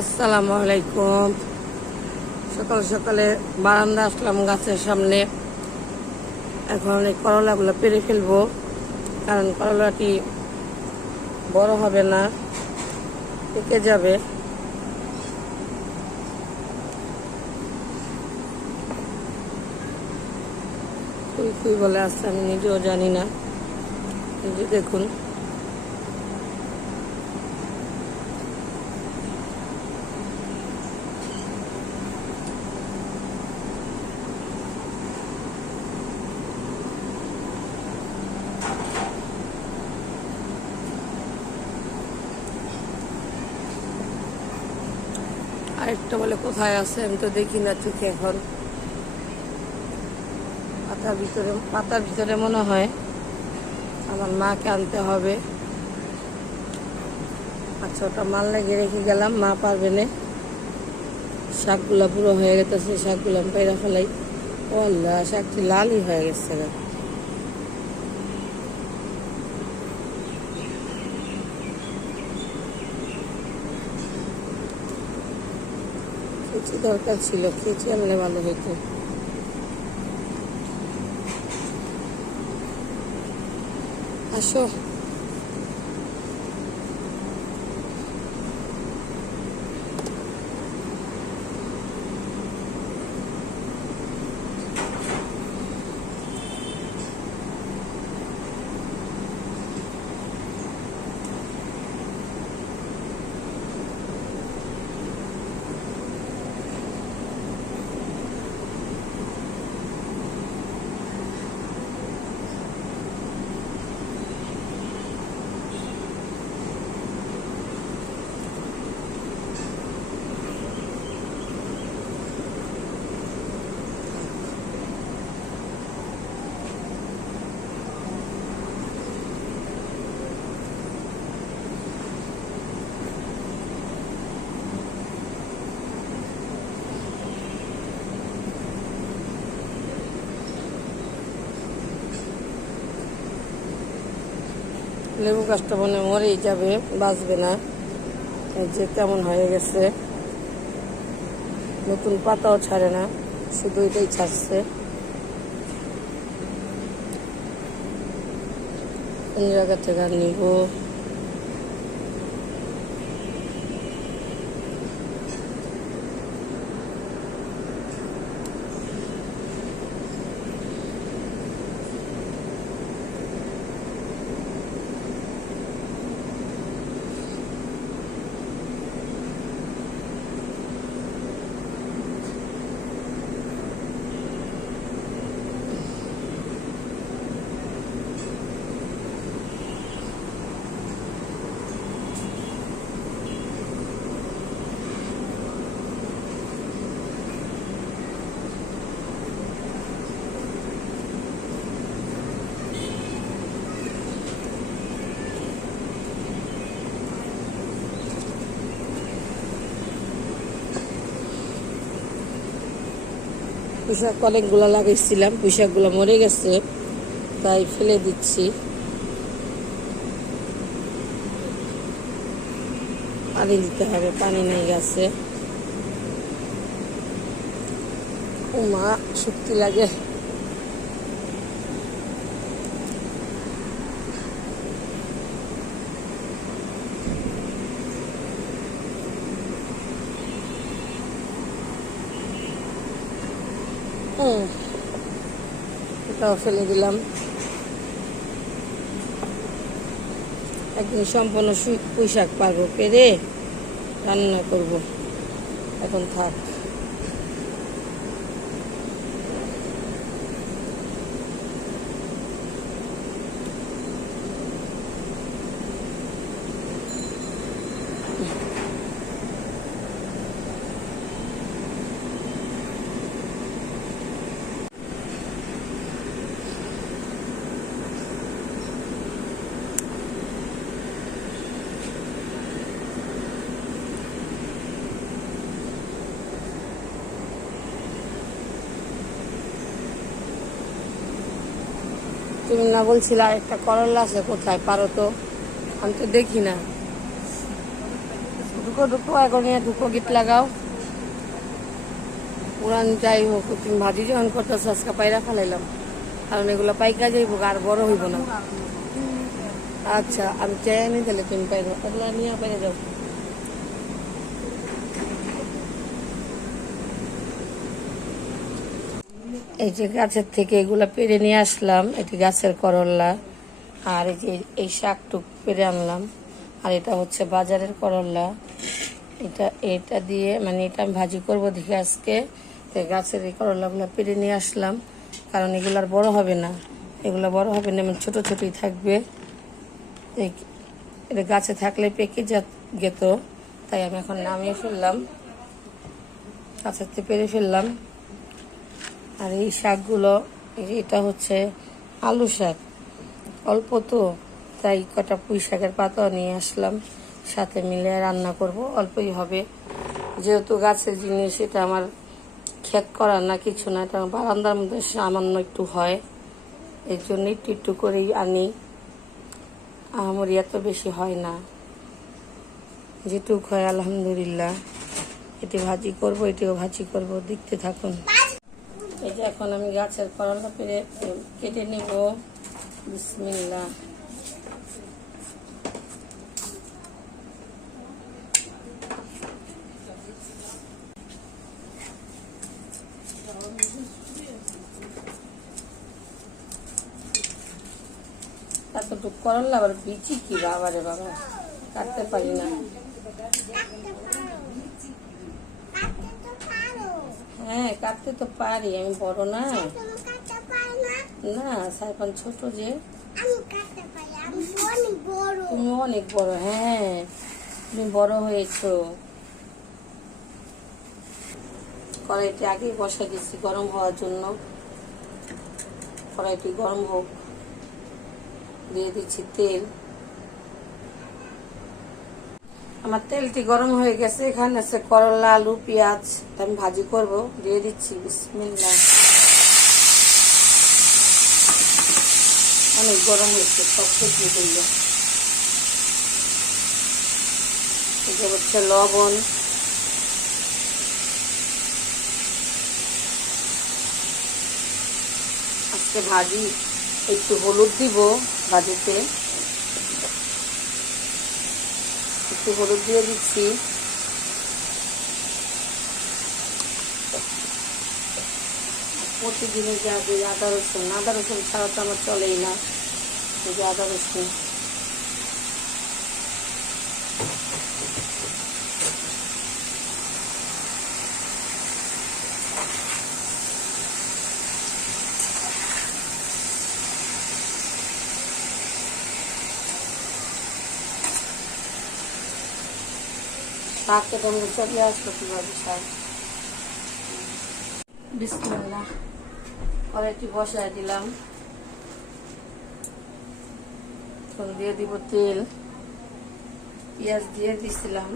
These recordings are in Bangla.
আসসালামু আলাইকুম। সকাল সকালে বারান্দা আসলাম গাছের সামনে। এখন এই করলাগুলো পেরে ফেলবো, কারণ করলাটি বড় হবে না, পেকে যাবে। কুই কুই বলে আসছে, আমি নিজেও জানি না। নিজে দেখুন, আরেকটা বলে কোথায় আছে, আমি তো দেখি না চোখে। এখন পাতার ভিতরে মনে হয়। আমার মাকে আনতে হবে। আচ্ছা, ওটা মাল লাগিয়ে রেখে গেলাম, মা পারবে না। শাকগুলা পুরো হয়ে গেছে, শাকগুলো আমি পেরা ফেলাই। ও আল্লাহ, শাকটি লালই হয়ে গেছে না। খেঁচি দরকার ছিল, খেঁচি আনলে ভালো হইতো। আসো। লেবু গাছটা মনে মরেই যাবে, বাঁচবে না। যে কেমন হয়ে গেছে, নতুন পাতাও ছাড়ে না, শুধু এটাই ছাড়ছে। কোন জায়গা থেকে আর নিব? পুঁইশাক অনেকগুলো লাগাইছিলাম, পুঁইশাকগুলো মরে গেছে, তাই ফেলে দিচ্ছি। পানি দিতে হবে, পানি নেই গাছে। ও মা, শক্তি লাগে। এটাও ফেলে দিলাম। একদিন সম্পূর্ণ পুঁইশাক পারবো, পেরে রান্না করব। এখন থাক। তুমি না বলছিলে একটা করলা আছে, কোথায়? পারো তো, আমি তো দেখি না। ঢুকো ঢুকো এখন নিয়ে ঢুকো গীত লাগাও পুরান যাই হোক তুমি ভাজি যখন করতেছ আজকে পায়রা ফেলাইলাম কারণ এগুলো পাইকা যাইব আর বড় হইব না আচ্ছা আমি চাই নি তাহলে তুমি পাইবো এগুলো নিয়ে পাইরে যাও এই যে গাছের থেকে এগুলা পেরে নিয়ে আসলাম এটি গাছের করল্লা আর এই যে এই শাকটুক পেরে আনলাম আর এটা হচ্ছে বাজারের করল্লা এটা দিয়ে মানে এটা আমি ভাজি করবো দেখে আজকে গাছের এই করল্লাগুলো পেরে নিয়ে আসলাম কারণ এগুলো আর বড় হবে না এগুলো বড় হবে না মানে ছোট ছোটই থাকবে এটা গাছে থাকলে পেকে যেত তাই আমি এখন নামিয়ে ফেললাম গাছের থেকে পেরে ফেললাম আর এই শাকগুলো এটা হচ্ছে আলু শাক অল্প তো তাই কটা পুঁই শাকের পাতাও নিয়ে আসলাম সাথে মিলে রান্না করব অল্পই হবে যেহেতু গাছের জিনিস এটা আমার ক্ষেত করার না কিছু না এটা বারান্দার মধ্যে সামান্য একটু হয় এর জন্য একটু একটু করেই আনি আমার এত বেশি হয় না যেটুক হয় আলহামদুলিল্লাহ এটি ভাজি করব এটিও ভাজি করব দেখতে থাকুন এই যে এখন আমি গাছের করলা পেরে কেটে নেব বিসমিল্লাহ এতটুকু করলা আবার বিচি কি বাবা রে বাবা কাটতে পারি না হ্যাঁ কাটতে তো পারি আমি বড় না না সাইফান ছোট যে তুমি অনেক বড় হ্যাঁ তুমি বড় হয়েছো কড়াইটি আগেই বসা দিচ্ছি গরম হওয়ার জন্য কড়াইটি গরম হোক দিয়ে দিচ্ছি তেল আমার তেলটি গরম হয়ে গেছে এখানে আছে করলা আলু পেঁয়াজ আমি ভাজি করব দিয়ে দিচ্ছি বিসমিল্লাহ অনেক গরম হয়েছে সব কিছু করলো এটা হচ্ছে লবণ আজকে ভাজি একটু হলুদ দিব ভাজিতে একটু হলুদ দিয়ে দিচ্ছি প্রতিদিনের যা যে আদা রসুন ছাড়া তো আমার চলেই না এই যে আদা রসুন শাককে তোমরা চলে আসলো কিভাবে শাক বিসমিল্লাহ কড়াইটি বসায় দিলাম দিয়ে দিব তেল পেঁয়াজ দিয়ে দিছিলাম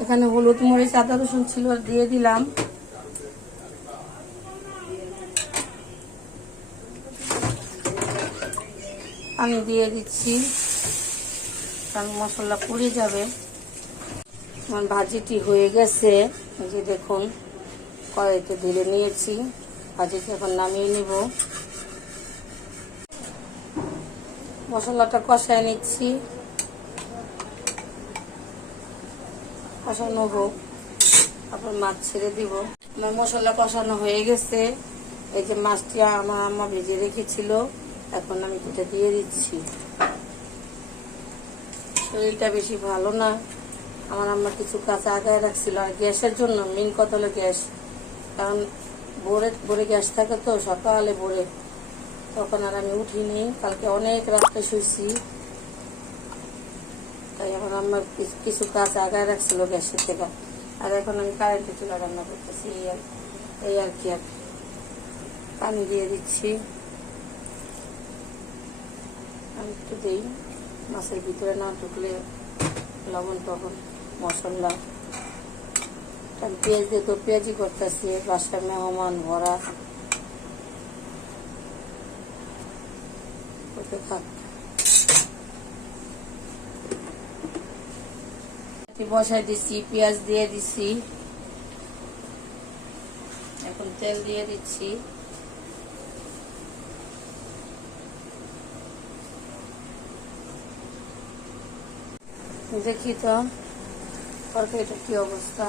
এখানে হলুদ মরিচ আদা রসুন ছিল দিয়ে দিলাম আমি দিয়ে দিচ্ছি কারণ মশলা পুড়ে যাবে আমার ভাজিটি হয়ে গেছে এই যে দেখুন কড়াইতে ঢেলে নিয়েছি ভাজিটি এখন নামিয়ে নিব মশলাটা কষায় নিচ্ছি কষানো হোক তারপর মাছ ছেড়ে দিব আমার মশলা কষানো হয়ে গেছে এই যে মাছটি আমার আম্মা ভেজে রেখেছিল এখন আমি এটা দিয়ে দিচ্ছি শরীরটা বেশি ভালো না আমার আম্মা কিছু কাঁচা আগায় রাখছিল আর গ্যাসের জন্য মেন কথা হলো গ্যাস কারণ ভোরে গ্যাস থাকে তো সকালে ভোরে তখন আর আমি উঠিনি কালকে অনেক রাত্রে শুয়েছি তাই আমার আম্মা কিছু কাঁচা আগায় রাখছিল গ্যাসের থেকে আর এখন আমি কারেন্টের চুলা রান্না করতেছি এই আর কি আর পানি দিয়ে দিচ্ছি আমি একটু দিই মাছের ভিতরে না ঢুকলে লবণ টবণ মশলা আমি পেঁয়াজ দিয়ে তো পেঁয়াজি করতেছি বাসায় মেহমান ভরা হতে থাক। বসাই দিচ্ছি, পেঁয়াজ দিয়ে দিচ্ছি, এখন তেল দিয়ে দিচ্ছি। দেখি তো তরকারিটা কি অবস্থা।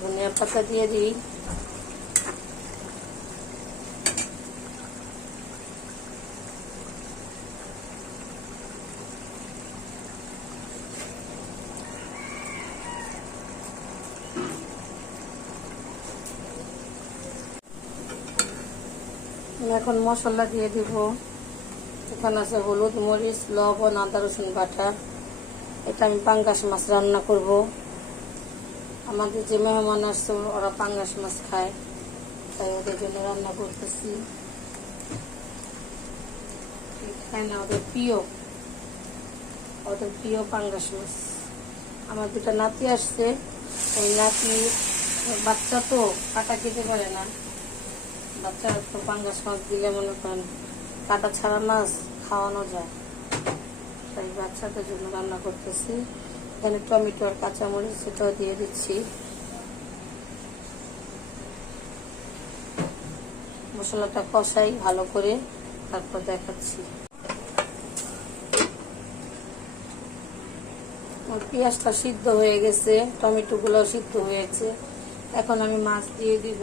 ধনিয়া পাতা দিয়ে দিই। এখন মশলা দিয়ে দিব। এখানে আছে হলুদ, মরিচ, লবণ, আদা রসুন বাটা। এটা আমি পাঙ্গাস মাছ রান্না করব। আমাদের যে মেহমান আসছে ওরা পাঙ্গাস মাছ খায়, তাই ওদের জন্য রান্না করতেছি। খায় না, ওদের প্রিয় পাঙ্গাস মাছ। আমার দুটা নাতি আসছে, ওই নাতি বাচ্চা তো কাটা খেতে পারে না। বাচ্চারা তো পাঙ্গাস মাছ দিলে মনে করেন কাটা ছাড়া মাছ খাওয়ানো যায়, তাই বাচ্চাদের জন্য রান্না করতেছি। এখানে টমেটো আর কাঁচামরিচ এটাও দিয়ে দিচ্ছি। মশলাটা কষাই ভালো করে, তারপর দেখাচ্ছি। পেঁয়াজটা সিদ্ধ হয়ে গেছে, টমেটো গুলো সিদ্ধ হয়েছে। এখন আমি মাছ দিয়ে দিব।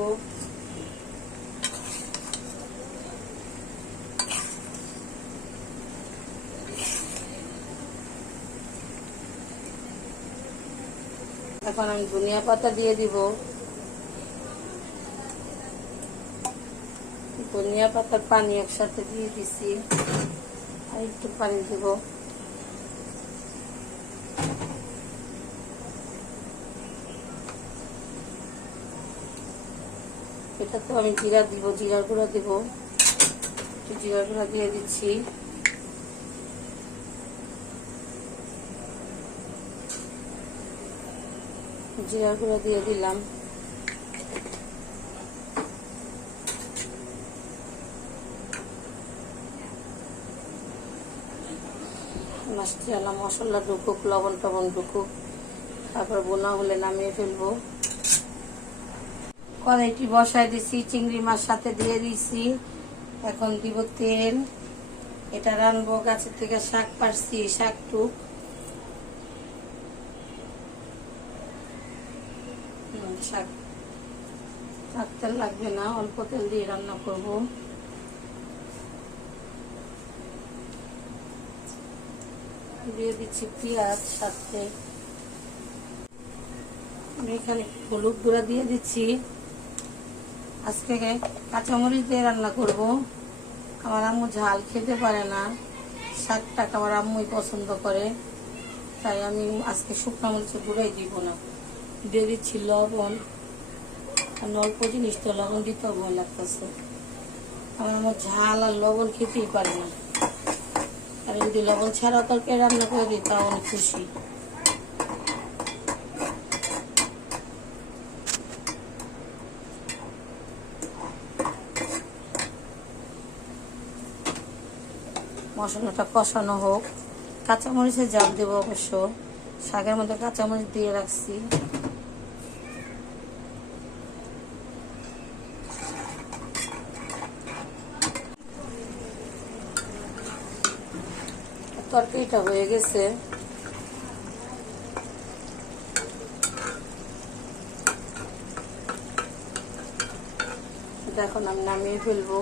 এখন আমি ধনিয়া পাতা দিয়ে দিব। ধনিয়া পাতার পানি একসাথে দিয়ে দিছি, আর একটু পানি দিব। এটা তো আমি জিরা দিব, জিরার গুঁড়া দিব। একটু জিরার গুঁড়া দিয়ে দিচ্ছি। জিরার গুঁড়া দিয়ে দিলাম। মাছটা মশলা ঢুকুক, লবণ টবণ ঢুকুক, তারপর বোনা হলে নামিয়ে ফেলবো। কড়াইটি বসাই দিছি, চিংড়ি মাছ সাথে দিয়ে দিছি। এখন দিব তেল। এটা রানবো, গাছের থেকে শাক পারছি, শাকটুক শাক তেল লাগবে না, অল্প তেল দিয়ে রান্না করব। দিয়ে দিচ্ছি পেঁয়াজ সাথে। আমি এখানে হলুদ গুঁড়া দিয়ে দিচ্ছি। আজকে কাঁচামরিচ দিয়ে রান্না করব। আমার আম্মু ঝাল খেতে পারে না, শাকটা আমার আম্মুই পছন্দ করে, তাই আমি আজকে শুকনো মরিচের গুঁড়াই দিব না। দিয়ে দিচ্ছি লবণ। অল্প জিনিস তো লবণ দিতেও ভয় লাগতেছে। আমার ঝাল আর লবণ খেতেই পারে না, আর যদি লবণ ছাড়া তরকারি রান্না করে দিই তাও অনেক খুশি। মশলাটা কষানো হোক। কাঁচামরিচের জাল দেব অবশ্য, শাকের মধ্যে কাঁচামরিচ দিয়ে রাখছি। তরকারিটা হয়ে গেছে। এখন আমি নামিয়ে ফেলবো।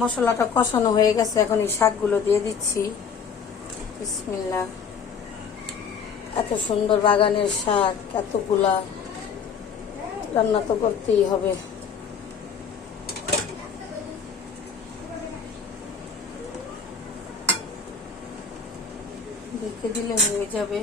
মশলাটা কষানো হয়ে গেছে, এখন এই শাকগুলো দিয়ে দিচ্ছি। বিসমিল্লাহ। এত সুন্দর বাগানের শাক, এতগুলা রান্না তো করতেই হবে। দেখে দিলে হয়ে যাবে।